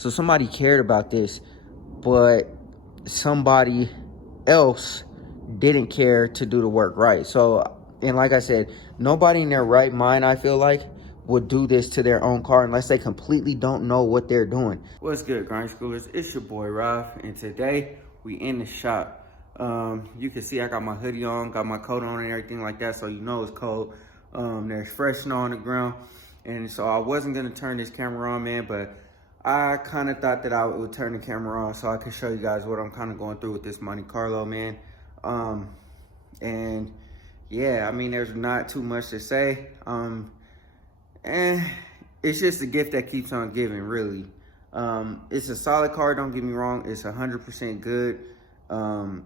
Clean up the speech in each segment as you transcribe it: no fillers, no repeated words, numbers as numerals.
So somebody cared about this, but somebody else didn't care to do the work right. So, and like I said, nobody in their right mind, I feel like, would do this to their own car unless they completely don't know what they're doing. What's good, Grind Schoolers? It's your boy Ralph, and today we in the shop. You can see I got my hoodie on, got my coat on and everything like that, so you know it's cold. There's fresh snow on the ground, and so I wasn't gonna turn this camera on, man, but I kind of thought that I would turn the camera on so I could show you guys what I'm kind of going through with this Monte Carlo, man. And yeah, I mean, there's not too much to say. And it's just a gift that keeps on giving, really. It's a solid car, don't get me wrong. It's 100% good. I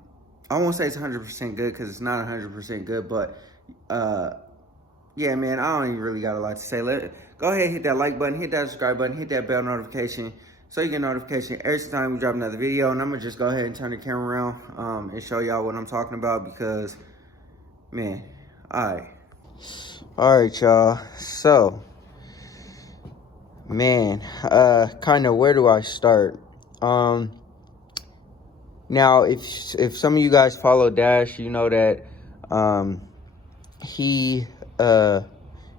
won't say it's 100% good because it's not 100% good, but yeah, man, I don't even really got a lot to say. Go ahead, hit that like button, hit that subscribe button, hit that bell notification so you get notification every time we drop another video. And I'm gonna just go ahead and turn the camera around and show y'all what I'm talking about because, man, all right, y'all. So, man, kind of where do I start? Now, if some of you guys follow Dash, you know that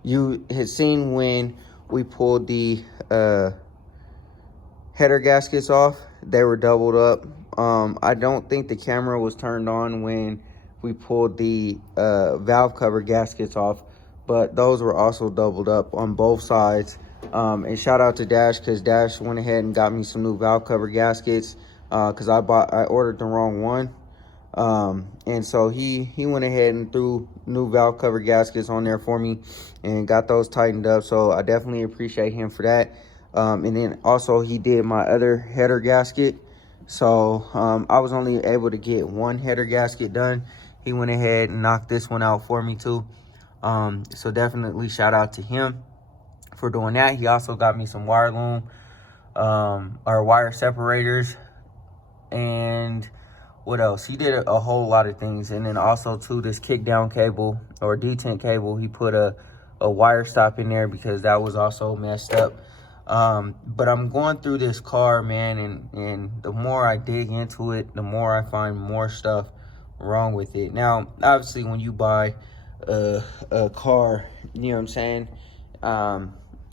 you had seen when we pulled the header gaskets off, they were doubled up. I don't think the camera was turned on when we pulled the valve cover gaskets off, but those were also doubled up on both sides. And shout out to Dash, because Dash went ahead and got me some new valve cover gaskets because I ordered the wrong one. And so he went ahead and threw new valve cover gaskets on there for me and got those tightened up. So I definitely appreciate him for that. And then also he did my other header gasket. So I was only able to get one header gasket done. He went ahead and knocked this one out for me too. So definitely shout out to him for doing that. He also got me some wire loom or wire separators. And what else? He did a whole lot of things. And then also too, this kick down cable or detent cable, he put a wire stop in there because that was also messed up. But I'm going through this car, man, and the more I dig into it, the more I find more stuff wrong with it. Now, obviously, when you buy a car, you know what I'm saying,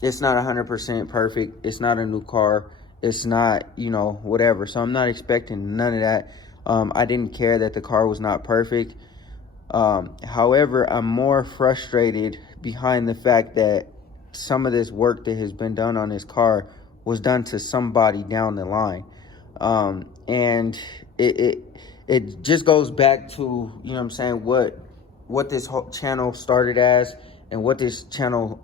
it's not 100% perfect. It's not a new car. It's not, you know, whatever. So I'm not expecting none of that. I didn't care that the car was not perfect. However, I'm more frustrated behind the fact that some of this work that has been done on this car was done to somebody down the line. And it just goes back to, you know what I'm saying, what this whole channel started as and what this channel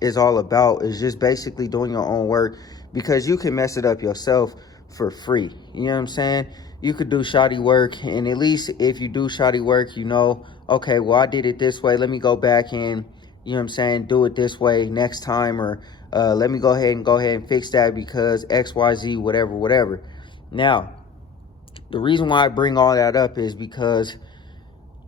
is all about is just basically doing your own work, because you can mess it up yourself for free. You know what I'm saying? You could do shoddy work, and at least if you do shoddy work, you know, okay, well, I did it this way. Let me go back and, you know what I'm saying, do it this way next time, or let me go ahead and fix that because XYZ, whatever. Now, the reason why I bring all that up is because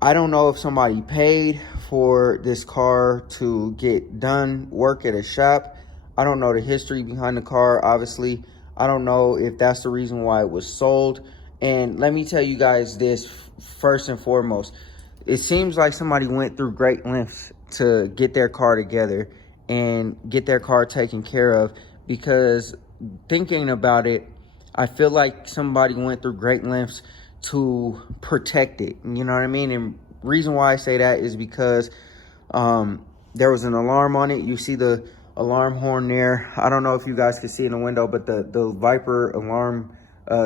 I don't know if somebody paid for this car to get done work at a shop. I don't know the history behind the car, obviously. I don't know if that's the reason why it was sold. And let me tell you guys this first and foremost. It seems like somebody went through great lengths to get their car together and get their car taken care of, because thinking about it, I feel like somebody went through great lengths to protect it. You know what I mean? And reason why I say that is because there was an alarm on it. You see the alarm horn there. I don't know if you guys can see in the window, but the Viper alarm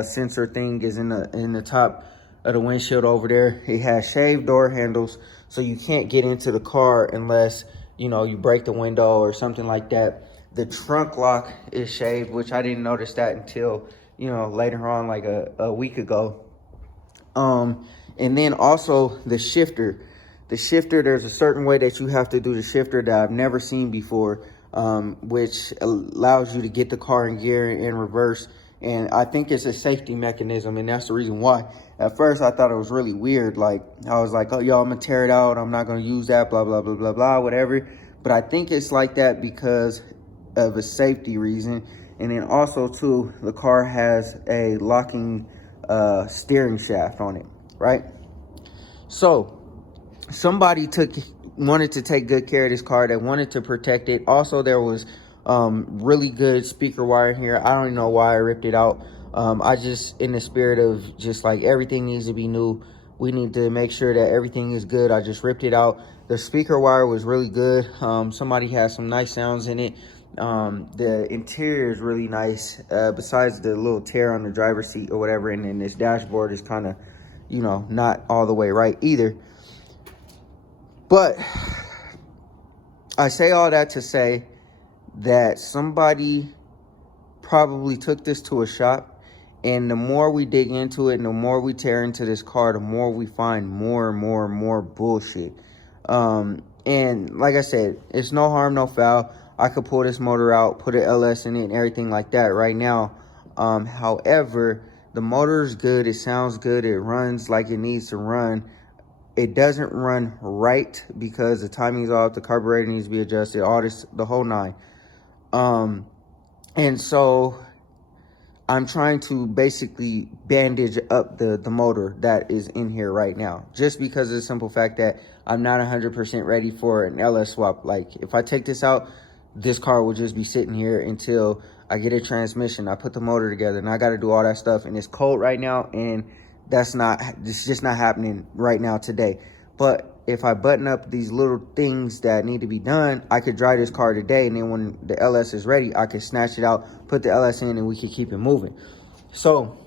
sensor thing is in the top of the windshield over there. It has shaved door handles, so you can't get into the car unless, you know, you break the window or something like that. The trunk lock is shaved, which I didn't notice that until, you know, later on, like a week ago. And then also the shifter, there's a certain way that you have to do the shifter that I've never seen before, which allows you to get the car in gear and reverse. And I think it's a safety mechanism, and that's the reason why. At first, I thought it was really weird. Like, I was like, oh, yo, I'm gonna tear it out. I'm not gonna use that, blah, blah, blah, blah, blah, whatever. But I think it's like that because of a safety reason. And then also too, the car has a locking steering shaft on it, right? So somebody wanted to take good care of this car. They wanted to protect it. Also, there was really good speaker wire here. I don't even know why I ripped it out. I just, in the spirit of just like everything needs to be new, we need to make sure that everything is good. I just ripped it out. The speaker wire was really good. Somebody has some nice sounds in it. The interior is really nice, besides the little tear on the driver's seat or whatever. And then this dashboard is kind of, you know, not all the way right either. But I say all that to say that somebody probably took this to a shop, and the more we dig into it and the more we tear into this car, the more we find more and more and more bullshit. And like I said, it's no harm, no foul. I could pull this motor out, put an LS in it and everything like that right now. However, the motor is good. It sounds good. It runs like it needs to run. It doesn't run right because the timing's off. The carburetor needs to be adjusted. All this, the whole nine. And so I'm trying to basically bandage up the motor that is in here right now, just because of the simple fact that I'm not 100% ready for an LS swap. Like, if I take this out, this car will just be sitting here until I get a transmission. I put the motor together, and I got to do all that stuff. And it's cold right now, and it's just not happening right now today. But if I button up these little things that need to be done, I could drive this car today, and then when the LS is ready, I could snatch it out, put the LS in, and we could keep it moving. So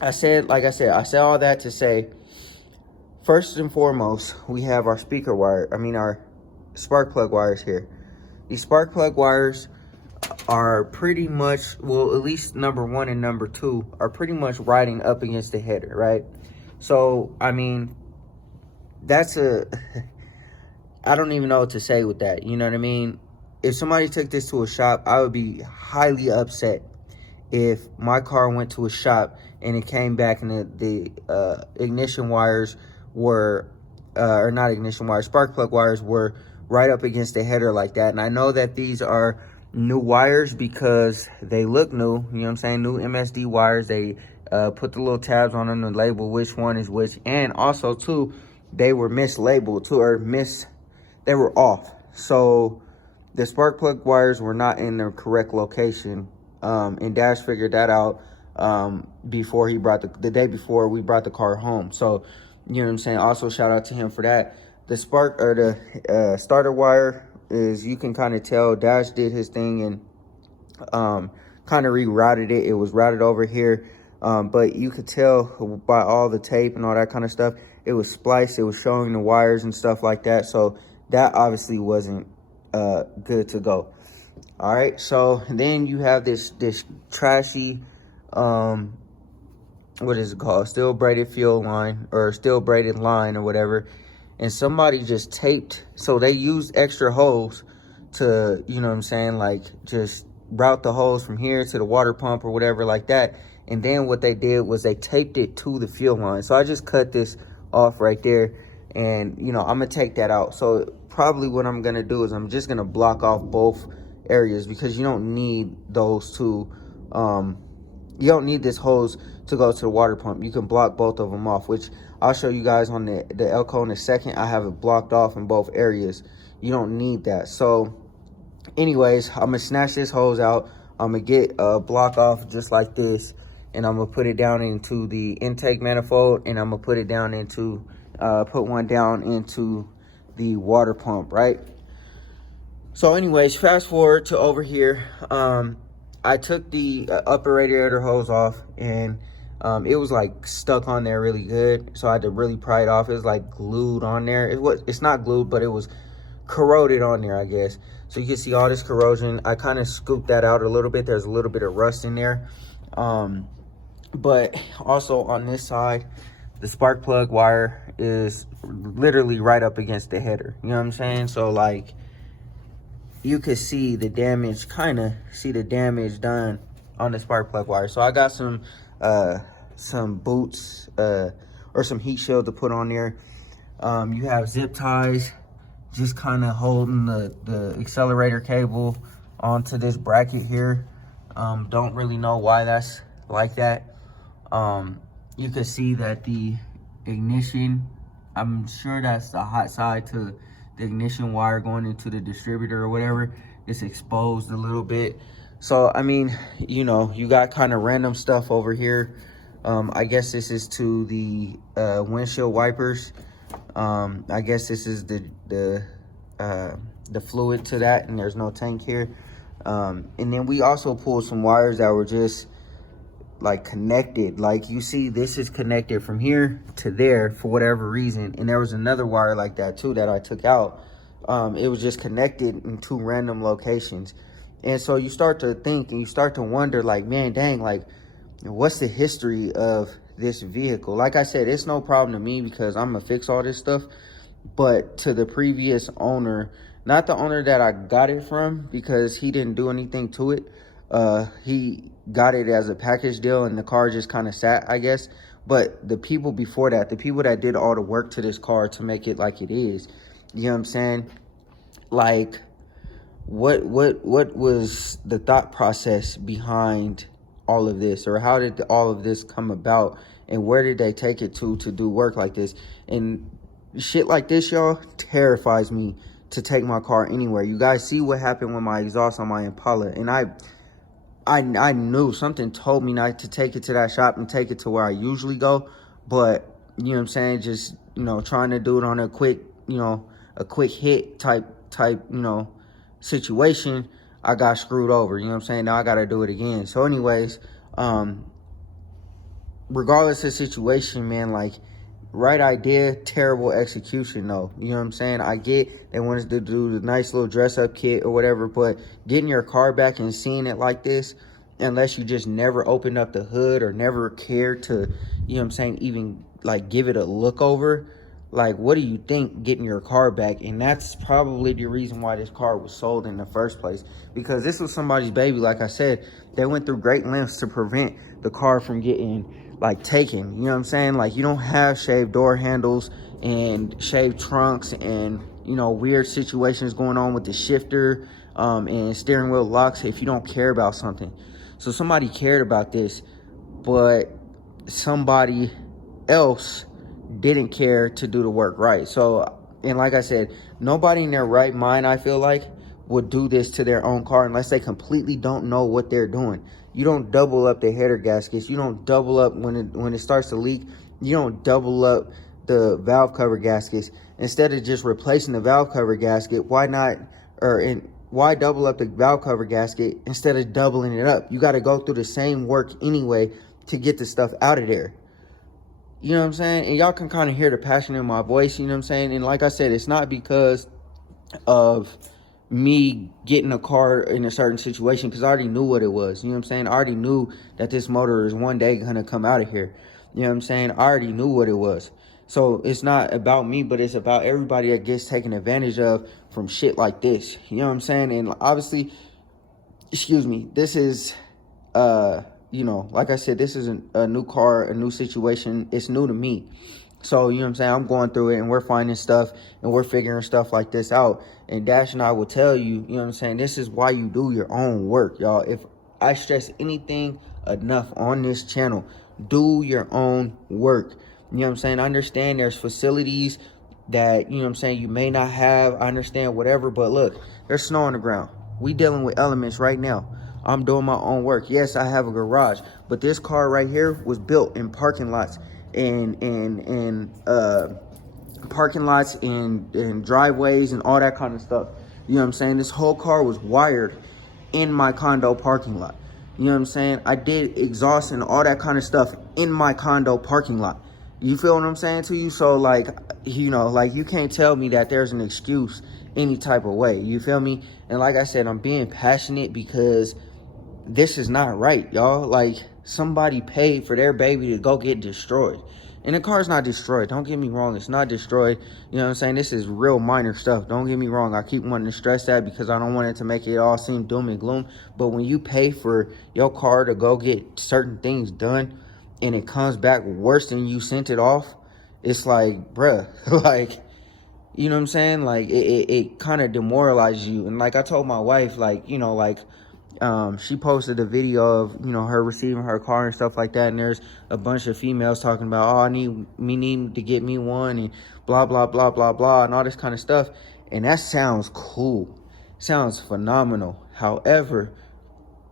I said all that to say, first and foremost, we have our speaker wire, our spark plug wires here. These spark plug wires are pretty much, well, at least number one and number two are pretty much riding up against the header, right? So, that's I don't even know what to say with that. You know what I mean? If somebody took this to a shop, I would be highly upset if my car went to a shop and it came back and the ignition wires were, or not ignition wires, spark plug wires were right up against the header like that. And I know that these are new wires because they look new, you know what I'm saying? New MSD wires. They put the little tabs on them to label which one is which. And also, too, they were mislabeled, too, or they were off. So the spark plug wires were not in their correct location. And Dash figured that out before he brought the day before we brought the car home. So, you know what I'm saying? Also, shout out to him for that. The spark, or the starter wire, is, you can kind of tell Dash did his thing and kind of rerouted it. It was routed over here, but you could tell by all the tape and all that kind of stuff, it was spliced. It was showing the wires and stuff like that. So that obviously wasn't good to go. All right, so then you have this trashy, what is it called? Steel braided fuel line, or steel braided line, or whatever. And somebody just taped, so they used extra hose to, you know what I'm saying, like just route the hose from here to the water pump or whatever like that. And then what they did was they taped it to the fuel line. So I just cut this off right there, and I'm gonna take that out. So probably what I'm gonna do is I'm just gonna block off both areas, because you don't need those two, you don't need this hose to go to the water pump. You can block both of them off, which I'll show you guys on the Elco in a second. I have it blocked off in both areas. You don't need that. So anyways, I'm gonna snatch this hose out. I'm gonna get a block off just like this, and I'm gonna put it down into the intake manifold, and I'm gonna put it down into put one down into the water pump, right? So anyways, fast forward to over here. I took the upper radiator hose off, and it was like stuck on there really good, so I had to really pry it off. It was like glued on there. It's not glued, but it was corroded on there, I guess. So you can see all this corrosion. I kind of scooped that out a little bit. There's a little bit of rust in there. But also on this side, the spark plug wire is literally right up against the header. You know what I'm saying? So like, you could see the damage, see the damage done on the spark plug wire. So I got some boots or some heat shield to put on there. You have zip ties just kind of holding the accelerator cable onto this bracket here. Don't really know why that's like that. You can see that the ignition, I'm sure that's the hot side to the ignition wire going into the distributor or whatever. It's exposed a little bit. So, I mean, you know, you got kind of random stuff over here. I guess this is to the windshield wipers. I guess this is the fluid to that, and there's no tank here. And then we also pulled some wires that were just like connected. Like you see, this is connected from here to there for whatever reason, and there was another wire like that too that I took out. It was just connected in two random locations. And so you start to think and you start to wonder, like, man, dang, like, what's the history of this vehicle? Like I said, it's no problem to me because I'm gonna fix all this stuff. But to the previous owner, not the owner that I got it from, because he didn't do anything to it. He got it as a package deal and the car just kind of sat, I guess. But the people before that, the people that did all the work to this car to make it like it is, you know what I'm saying? Like, what was the thought process behind all of this, or how did all of this come about, and where did they take it to do work like this? And shit like this, y'all, terrifies me to take my car anywhere. You guys see what happened with my exhaust on my Impala, and I knew something told me not to take it to that shop and take it to where I usually go. But you know what I'm saying, just, you know, trying to do it on a quick, you know, a quick hit type, you know, situation, I got screwed over. You know what I'm saying? Now I gotta do it again. So anyways, regardless of the situation, man, like, right idea, terrible execution though. You know what I'm saying? I get they wanted to do the nice little dress up kit or whatever, but getting your car back and seeing it like this, unless you just never opened up the hood or never cared to, you know what I'm saying, even like give it a look over, like, what do you think getting your car back? And that's probably the reason why this car was sold in the first place, because this was somebody's baby. Like I said, they went through great lengths to prevent the car from getting like taken. You know what I'm saying? Like, you don't have shaved door handles and shaved trunks and, you know, weird situations going on with the shifter and steering wheel locks if you don't care about something. So somebody cared about this, but somebody else didn't care to do the work right. So, and like I said, nobody in their right mind, I feel like, would do this to their own car unless they completely don't know what they're doing. You don't double up the header gaskets. You don't double up when it starts to leak. You don't double up the valve cover gaskets. Instead of just replacing the valve cover gasket, why double up the valve cover gasket instead of doubling it up? You got to go through the same work anyway to get the stuff out of there. You know what I'm saying? And y'all can kind of hear the passion in my voice, you know what I'm saying? And like I said, it's not because of me getting a car in a certain situation, because I already knew what it was. You know what I'm saying? I already knew that this motor is one day going to come out of here. You know what I'm saying? I already knew what it was. So it's not about me, but it's about everybody that gets taken advantage of from shit like this. You know what I'm saying? And obviously, excuse me, this is, you know, like I said, this is a new car, a new situation. It's new to me. So, you know what I'm saying, I'm going through it and we're finding stuff and we're figuring stuff like this out. And Dash and I will tell you, you know what I'm saying, this is why you do your own work, y'all. If I stress anything enough on this channel, do your own work. You know what I'm saying? I understand there's facilities that, you know what I'm saying, you may not have. I understand whatever, but look, there's snow on the ground. We dealing with elements right now. I'm doing my own work. Yes, I have a garage, but this car right here was built in parking lots and driveways and all that kind of stuff. You know what I'm saying? This whole car was wired in my condo parking lot. You know what I'm saying? I did exhaust and all that kind of stuff in my condo parking lot. You feel what I'm saying to you? So, like, you know, like, you can't tell me that there's an excuse any type of way. You feel me? And like I said, I'm being passionate because this is not right, y'all. Like, somebody paid for their baby to go get destroyed. And the car's not destroyed. Don't get me wrong. It's not destroyed. You know what I'm saying? This is real minor stuff. Don't get me wrong. I keep wanting to stress that because I don't want it to make it all seem doom and gloom. But when you pay for your car to go get certain things done and it comes back worse than you sent it off, it's like, bruh, like, you know what I'm saying? Like, it kind of demoralizes you. And like I told my wife, like, you know, like, She posted a video of, you know, her receiving her car and stuff like that, and there's a bunch of females talking about, oh, I need to get me one, and blah blah blah blah blah, and all this kind of stuff. And that sounds cool, sounds phenomenal. However,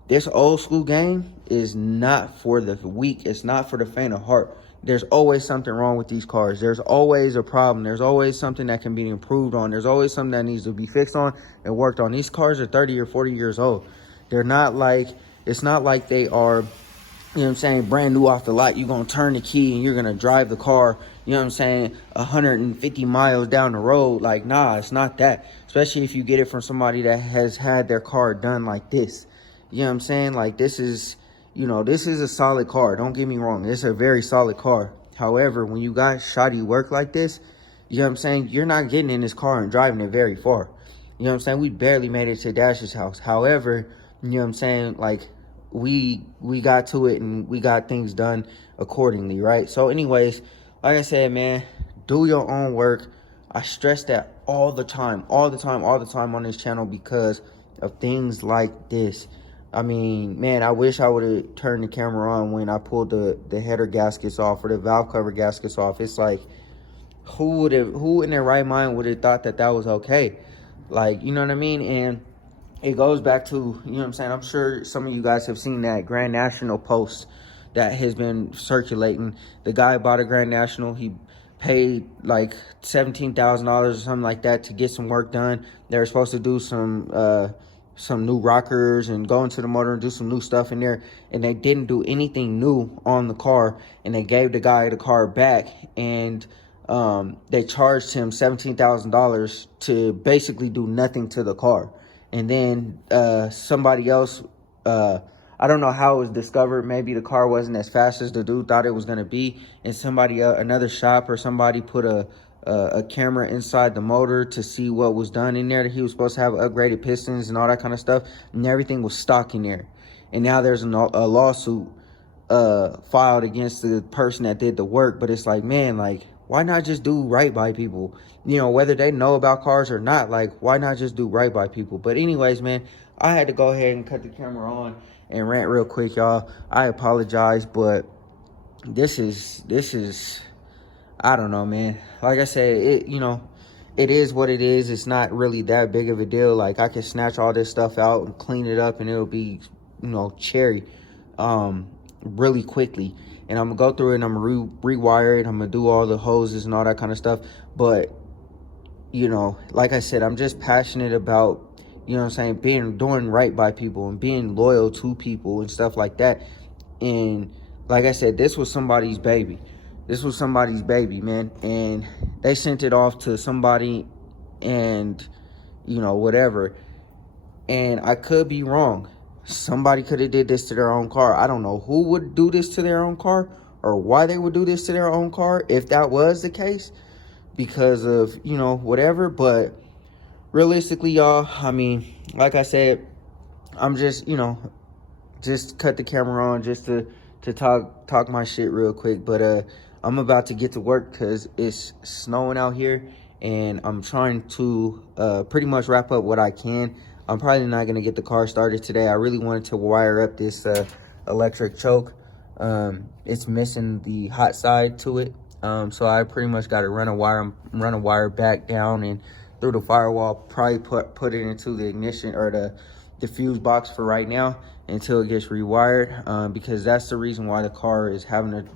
this old school game is not for the weak. It's not for the faint of heart. There's always something wrong with these cars. There's always a problem. There's always something that can be improved on. There's always something that needs to be fixed on and worked on. These cars are 30 or 40 years old. They're not like, it's not like they are, you know what I'm saying, brand new off the lot. You're going to turn the key and you're going to drive the car, you know what I'm saying, 150 miles down the road. Like, nah, it's not that. Especially if you get it from somebody that has had their car done like this. You know what I'm saying? Like, this is, you know, this is a solid car. Don't get me wrong. It's a very solid car. However, when you got shoddy work like this, you know what I'm saying, you're not getting in this car and driving it very far. You know what I'm saying? We barely made it to Dash's house. However, you know what I'm saying, like, we got to it and we got things done accordingly, right? So anyways, like I said, man, do your own work. I stress that all the time on this channel because of things like this. I mean, man, I wish I would have turned the camera on when I pulled the header gaskets off or the valve cover gaskets off. It's like, who in their right mind would have thought that that was okay? Like, you know what I mean? And it goes back to, you know what I'm saying, I'm sure some of you guys have seen that Grand National post that has been circulating. The guy bought a Grand National. He paid like $17,000 or something like that to get some work done. They were supposed to do some new rockers and go into the motor and do some new stuff in there, and they didn't do anything new on the car, and they gave the guy the car back, and they charged him $17,000 to basically do nothing to the car. And then somebody else, I don't know how it was discovered. Maybe the car wasn't as fast as the dude thought it was going to be, and somebody, another shop or somebody put a camera inside the motor to see what was done in there. That he was supposed to have upgraded pistons and all that kind of stuff, and everything was stock in there. And now there's a lawsuit filed against the person that did the work. But it's like, man, like, why not just do right by people? You know, whether they know about cars or not, like, why not just do right by people? But anyways, man, I had to go ahead and cut the camera on and rant real quick, y'all. I apologize, but this is I don't know, man. Like I said, it is what it is. It's not really that big of a deal. Like, I can snatch all this stuff out and clean it up and it'll be, you know, cherry really quickly. And I'm gonna go through it and I'm gonna rewire it. I'm gonna do all the hoses and all that kind of stuff. But, you know, like I said, I'm just passionate about, you know what I'm saying, doing right by people and being loyal to people and stuff like that. And like I said, this was somebody's baby. This was somebody's baby, man. And they sent it off to somebody and, you know, whatever. And I could be wrong. Somebody could have did this to their own car. I don't know who would do this to their own car or why they would do this to their own car if that was the case, because of, you know, whatever. But realistically, y'all, I mean, like I said, I'm just, you know, just cut the camera on just to talk my shit real quick. But I'm about to get to work because it's snowing out here, and I'm trying to pretty much wrap up what I can. I'm probably not going to get the car started today. I really wanted to wire up this electric choke. It's missing the hot side to it. So I pretty much got to run a wire back down and through the firewall, probably put it into the ignition or the fuse box for right now until it gets rewired, because that's the reason why the car is having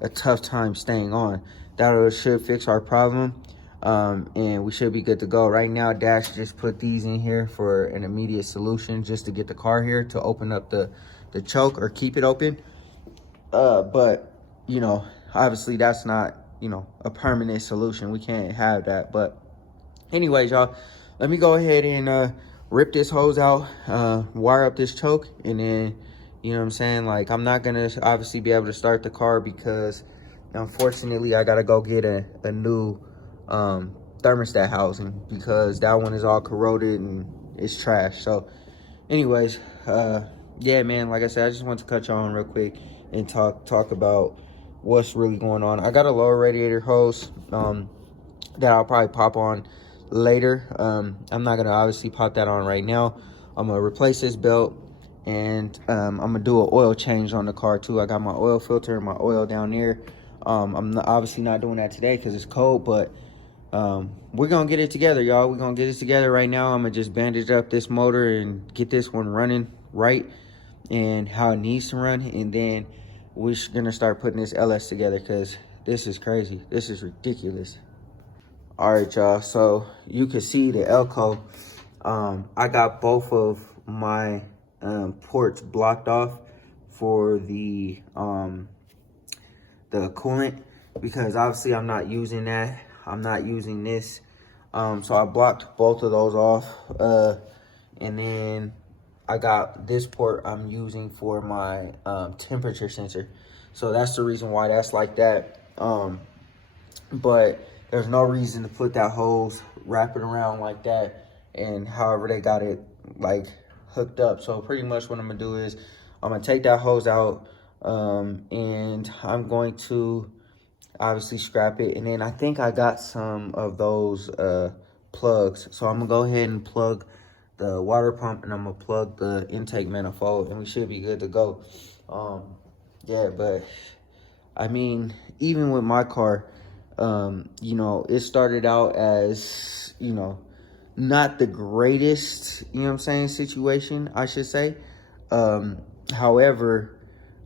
a tough time staying on. That should fix our problem. And we should be good to go. Right now, Dash just put these in here for an immediate solution just to get the car here to open up the choke or keep it open. But, you know, obviously that's not, you know, a permanent solution. We can't have that. But anyways, y'all, let me go ahead and rip this hose out, wire up this choke, and then, you know what I'm saying, like, I'm not gonna obviously be able to start the car because unfortunately I gotta go get a new thermostat housing because that one is all corroded and it's trash. So anyways, yeah, man, like I said, I just want to cut you on real quick and talk about what's really going on. I got a lower radiator hose that I'll probably pop on later. I'm not gonna obviously pop that on right now, I'm gonna replace this belt, and I'm gonna do an oil change on the car too. I got my oil filter and my oil down there. Obviously not doing that today because it's cold, but we're gonna get it together, y'all. We're gonna get it together right now. I'm gonna just bandage up this motor and get this one running right and how it needs to run, and then we're gonna start putting this LS together because this is crazy. This is ridiculous. All right, y'all, so you can see the Elco. I got both of my ports blocked off for the coolant, because obviously I'm not using that. I'm not using this. So I blocked both of those off. And then I got this port I'm using for my temperature sensor. So that's the reason why that's like that. But there's no reason to put that hose, wrap it around like that, and however they got it like hooked up. So pretty much what I'm gonna do is I'm gonna take that hose out, and I'm going to obviously scrap it. And then I think I got some of those plugs, so I'm gonna go ahead and plug the water pump, and I'm gonna plug the intake manifold, and we should be good to go. Yeah, but I mean, even with my car, you know, it started out as, you know, not the greatest, you know what I'm saying, situation, I should say. However,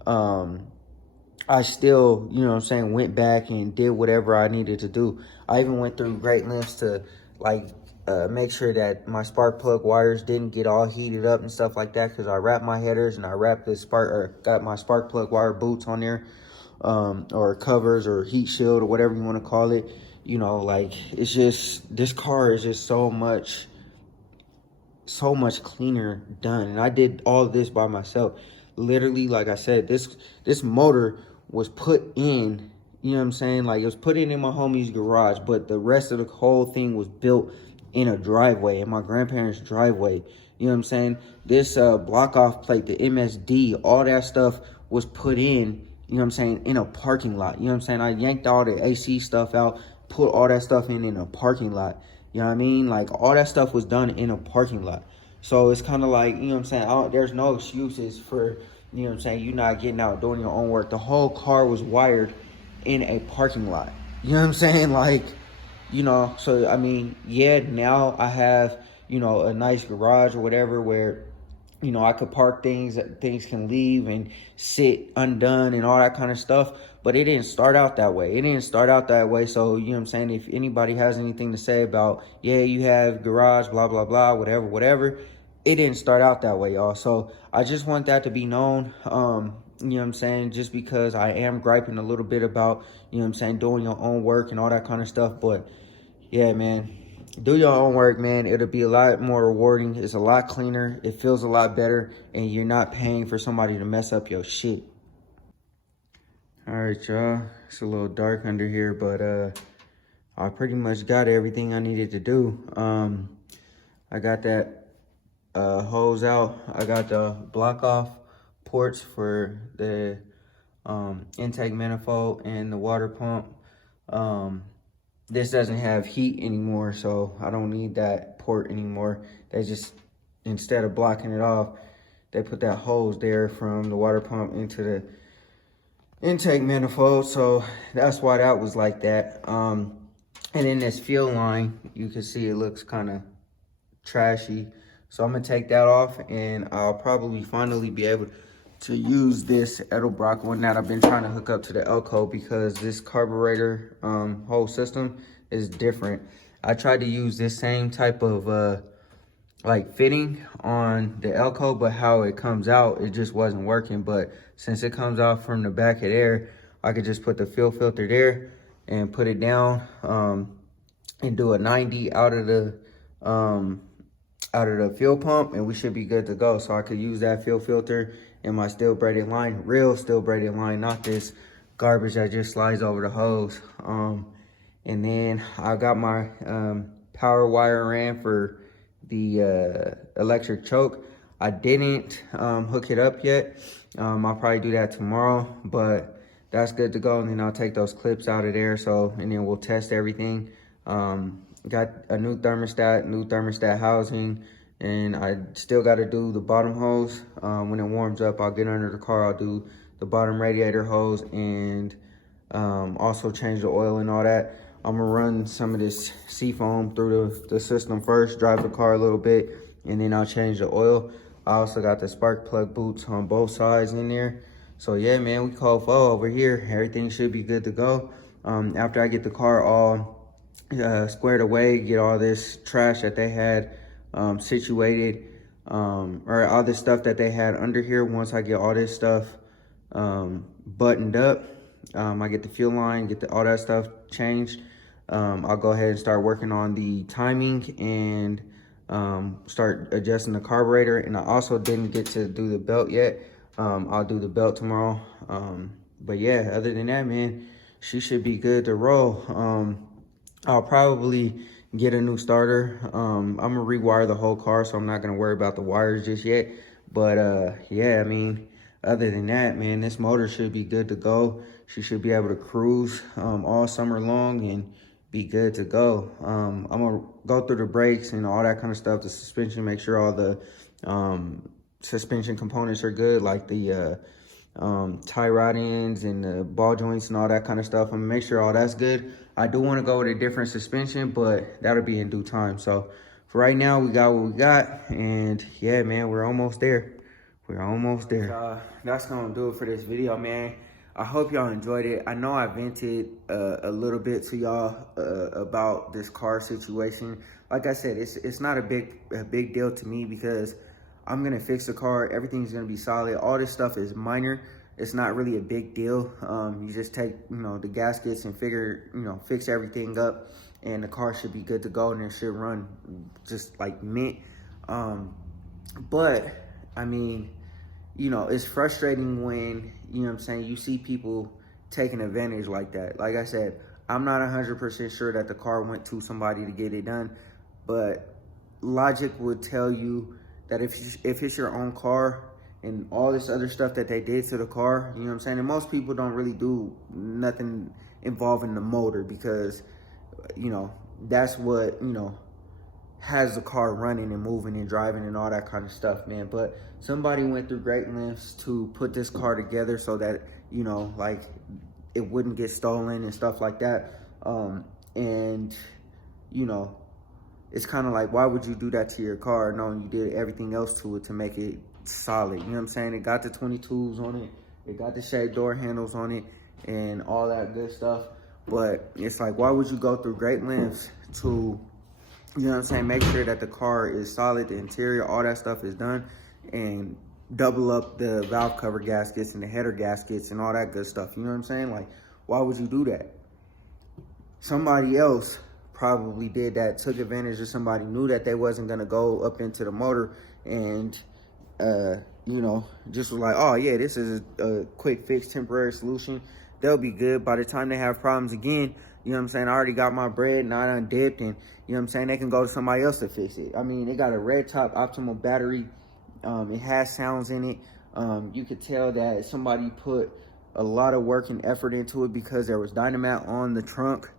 I still, you know what I'm saying, went back and did whatever I needed to do. I even went through great lengths to, like, make sure that my spark plug wires didn't get all heated up and stuff like that, because I wrapped my headers and I wrapped the got my spark plug wire boots on there, or covers or heat shield or whatever you want to call it. You know, like, it's just, this car is just so much cleaner done. And I did all of this by myself. Literally, like I said, this motor was put in, you know what I'm saying, like, it was put in my homie's garage, but the rest of the whole thing was built in a driveway, in my grandparents' driveway. You know what I'm saying? This block off plate, the MSD, all that stuff was put in, you know what I'm saying, in a parking lot. You know what I'm saying? I yanked all the AC stuff out, put all that stuff in a parking lot. You know what I mean? Like, all that stuff was done in a parking lot. So it's kind of like, you know what I'm saying, there's no excuses for, you know what I'm saying, you not getting out, doing your own work. The whole car was wired in a parking lot. You know what I'm saying? Like, you know, so, I mean, yeah, now I have, you know, a nice garage or whatever where, you know, I could park things can leave and sit undone and all that kind of stuff. But it didn't start out that way. It didn't start out that way. So, you know what I'm saying, if anybody has anything to say about, yeah, you have garage, blah, blah, blah, whatever, it didn't start out that way, y'all. So I just want that to be known. You know what I'm saying? Just because I am griping a little bit about, you know what I'm saying, doing your own work and all that kind of stuff. But yeah, man, do your own work, man. It'll be a lot more rewarding. It's a lot cleaner. It feels a lot better. And you're not paying for somebody to mess up your shit. All right, y'all. It's a little dark under here, but I pretty much got everything I needed to do. I got that hose out. I got the block off ports for the intake manifold and the water pump. This doesn't have heat anymore, so I don't need that port anymore. They just, instead of blocking it off, they put that hose there from the water pump into the intake manifold. So that's why that was like that. And then this fuel line, you can see it looks kind of trashy. So I'm gonna take that off, and I'll probably finally be able to use this Edelbrock one that I've been trying to hook up to the Elco, because this carburetor whole system is different. I tried to use this same type of like fitting on the Elco, but how it comes out, it just wasn't working. But since it comes out from the back of there, I could just put the fuel filter there and put it down, and do a 90 out of the fuel pump, and we should be good to go. So I could use that fuel filter in my steel braided line, real steel braided line, not this garbage that just slides over the hose. And then I got my power wire ran for the electric choke. I didn't hook it up yet. I'll probably do that tomorrow, but that's good to go. And then I'll take those clips out of there. So, and then we'll test everything. Got a new thermostat housing, And I still got to do the bottom hose. When it warms up, I'll get under the car, I'll do the bottom radiator hose, and also change the oil and all that. I'm gonna run some of this seafoam through the system first, drive the car a little bit, and then I'll change the oil. I also got the spark plug boots on both sides in there. So yeah, man, we call foe over here. Everything should be good to go. After I get the car all squared away, get all this trash that they had situated, or all this stuff that they had under here. Once I get all this stuff buttoned up, I get the fuel line, get all that stuff changed. I'll go ahead and start working on the timing and start adjusting the carburetor. And I also didn't get to do the belt yet. I'll do the belt tomorrow. But yeah, other than that, man, she should be good to roll. I'll probably get a new starter. I'm gonna rewire the whole car, so I'm not gonna worry about the wires just yet. But yeah, I mean, other than that, man, this motor should be good to go. She should be able to cruise all summer long and be good to go. I'm gonna go through the brakes and all that kind of stuff, the suspension, make sure all the suspension components are good, like the tie rod ends and the ball joints and all that kind of stuff. I'm gonna make sure all that's good. I do want to go with a different suspension, but that'll be in due time. So for right now, we got what we got, and yeah, man, we're almost there. We're almost there. That's gonna do it for this video, man. I hope y'all enjoyed it. I know I vented a little bit to y'all about this car situation. Like I said, it's not a big deal to me because I'm gonna fix the car. Everything's gonna be solid. All this stuff is minor. It's not really a big deal. You just take, the gaskets and fix everything up, and the car should be good to go, and it should run just like mint. But I mean, it's frustrating when, you see people taking advantage like that. Like I said, I'm not 100% sure that the car went to somebody to get it done, but logic would tell you that if it's your own car and all this other stuff that they did to the car, and most people don't really do nothing involving the motor because, that's what, has the car running and moving and driving and all that kind of stuff, man. But somebody went through great lengths to put this car together so that, like, it wouldn't get stolen and stuff like that. It's kind of like, why would you do that to your car knowing you did everything else to it to make it solid? You know what I'm saying? It got the 22s on it. It got the shaped door handles on it and all that good stuff. But it's like, why would you go through great lengths to, make sure that the car is solid, the interior, all that stuff is done, and double up the valve cover gaskets and the header gaskets and all that good stuff. You know what I'm saying? Like, why would you do that? Somebody else probably did that, took advantage of somebody, knew that they wasn't gonna go up into the motor, and just was like, oh yeah, this is a quick fix, temporary solution. They'll be good. By the time they have problems again, I already got my bread and I done dipped, and they can go to somebody else to fix it. I mean, it got a red top optimal battery. It has sounds in it. You could tell that somebody put a lot of work and effort into it because there was Dynamat on the trunk.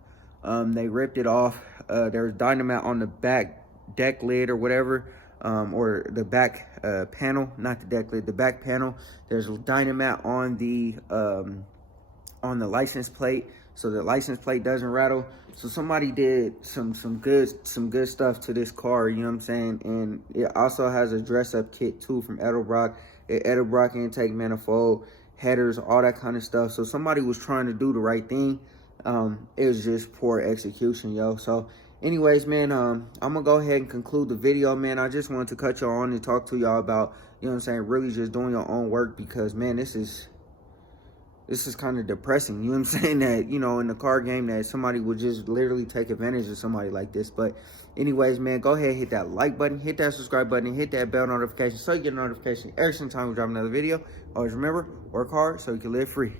They ripped it off. There was Dynamat on the back deck lid or whatever, or the back panel, not the deck lid, the back panel. There's Dynamat on the license plate, so the license plate doesn't rattle. So somebody did some good stuff to this car, and it also has a dress up kit too from Edelbrock, Edelbrock intake manifold, headers, all that kind of stuff. So somebody was trying to do the right thing. It was just poor execution, yo. So anyways, man, I'm gonna go ahead and conclude the video, man. I just wanted to cut y'all on and talk to y'all about, really just doing your own work, because man, this is kind of depressing, that, in the car game, that somebody would just literally take advantage of somebody like this. But anyways, man, go ahead, hit that like button, hit that subscribe button, and hit that bell notification so you get a notification every single time we drop another video. Always remember, work hard so you can live free.